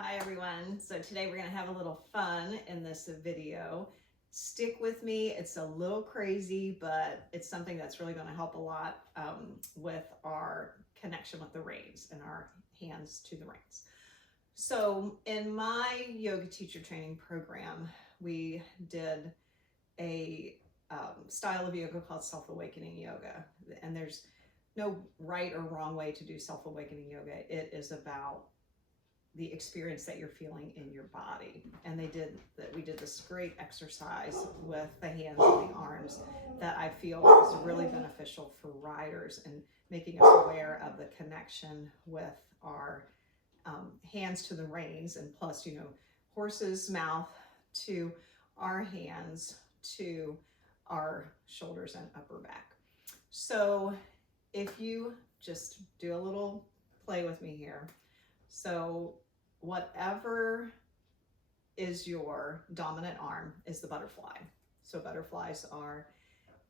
Hi everyone. So today we're going to have a little fun in this video. Stick with me. It's a little crazy, but it's something that's really going to help a lot with our connection with the reins and our hands to the reins. So in my yoga teacher training program, we did a style of yoga called self-awakening yoga. And there's no right or wrong way to do self-awakening yoga. It is about the experience that you're feeling in your body. And we did this great exercise with the hands and the arms that I feel is really beneficial for riders and making us aware of the connection with our hands to the reins, and plus, horse's mouth to our hands to our shoulders and upper back. So if you just do a little play with me here. So whatever is your dominant arm is the butterfly. So butterflies are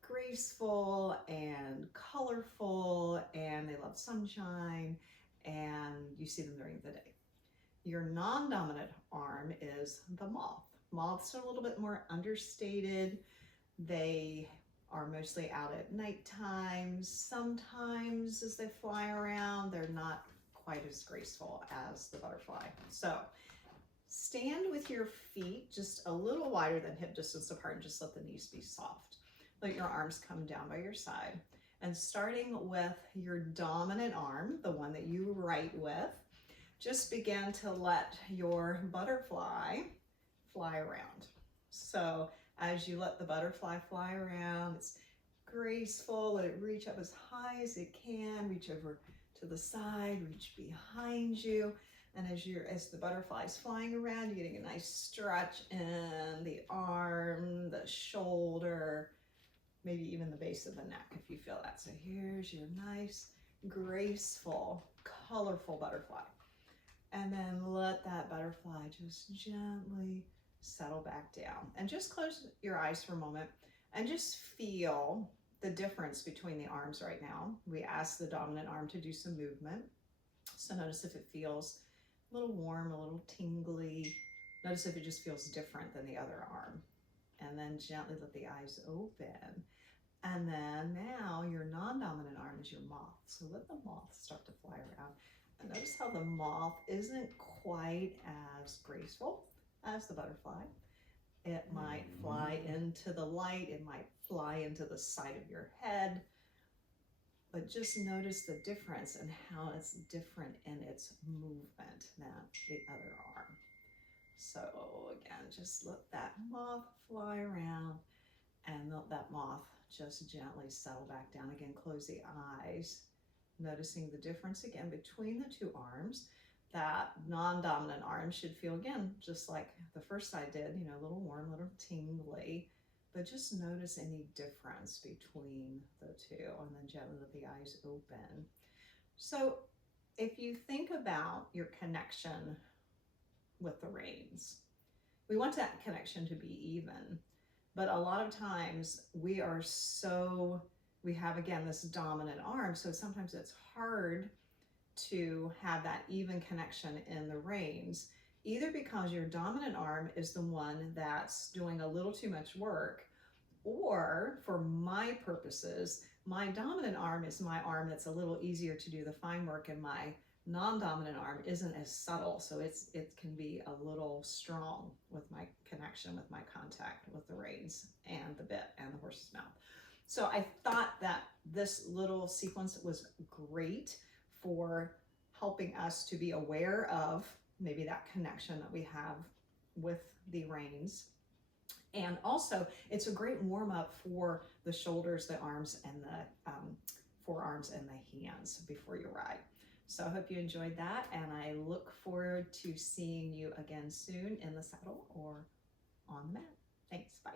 graceful and colorful, and they love sunshine, and you see them during the day. Your non-dominant arm is the moth. Moths are a little bit more understated. They are mostly out at nighttime. Sometimes as they fly around, they're not quite as graceful as the butterfly. So stand with your feet just a little wider than hip distance apart and just let the knees be soft. Let your arms come down by your side. And starting with your dominant arm, the one that you write with, just begin to let your butterfly fly around. So as you let the butterfly fly around, it's graceful. Let it reach up as high as it can, reach over to the side, reach behind you. And as the butterfly is flying around, you're getting a nice stretch in the arm, the shoulder, maybe even the base of the neck if you feel that. So here's your nice, graceful, colorful butterfly. And then let that butterfly just gently settle back down. And just close your eyes for a moment and just feel the difference between the arms right now. We asked the dominant arm to do some movement. So notice if it feels a little warm, a little tingly. Notice if it just feels different than the other arm. And then gently let the eyes open. And then now your non-dominant arm is your moth. So let the moth start to fly around. And notice how the moth isn't quite as graceful as the butterfly. It might fly into the light, it might fly into the side of your head, but just notice the difference and how it's different in its movement than the other arm. So again, just let that moth fly around and let that moth just gently settle back down. Again, close the eyes, noticing the difference again between the two arms. That non-dominant arm should feel, again, just like the first side did, a little warm, a little tingly, but just notice any difference between the two, and then gently let the eyes open. So if you think about your connection with the reins, we want that connection to be even, but a lot of times we have, again, this dominant arm, so sometimes it's hard to have that even connection in the reins, either because your dominant arm is the one that's doing a little too much work, or for my purposes, my dominant arm is my arm that's a little easier to do the fine work, and my non-dominant arm isn't as subtle, so it can be a little strong with my connection, with my contact with the reins and the bit and the horse's mouth. So I thought that this little sequence was great for helping us to be aware of maybe that connection that we have with the reins. And also, it's a great warm-up for the shoulders, the arms, and the forearms and the hands before you ride. So I hope you enjoyed that, and I look forward to seeing you again soon in the saddle or on the mat. Thanks, bye.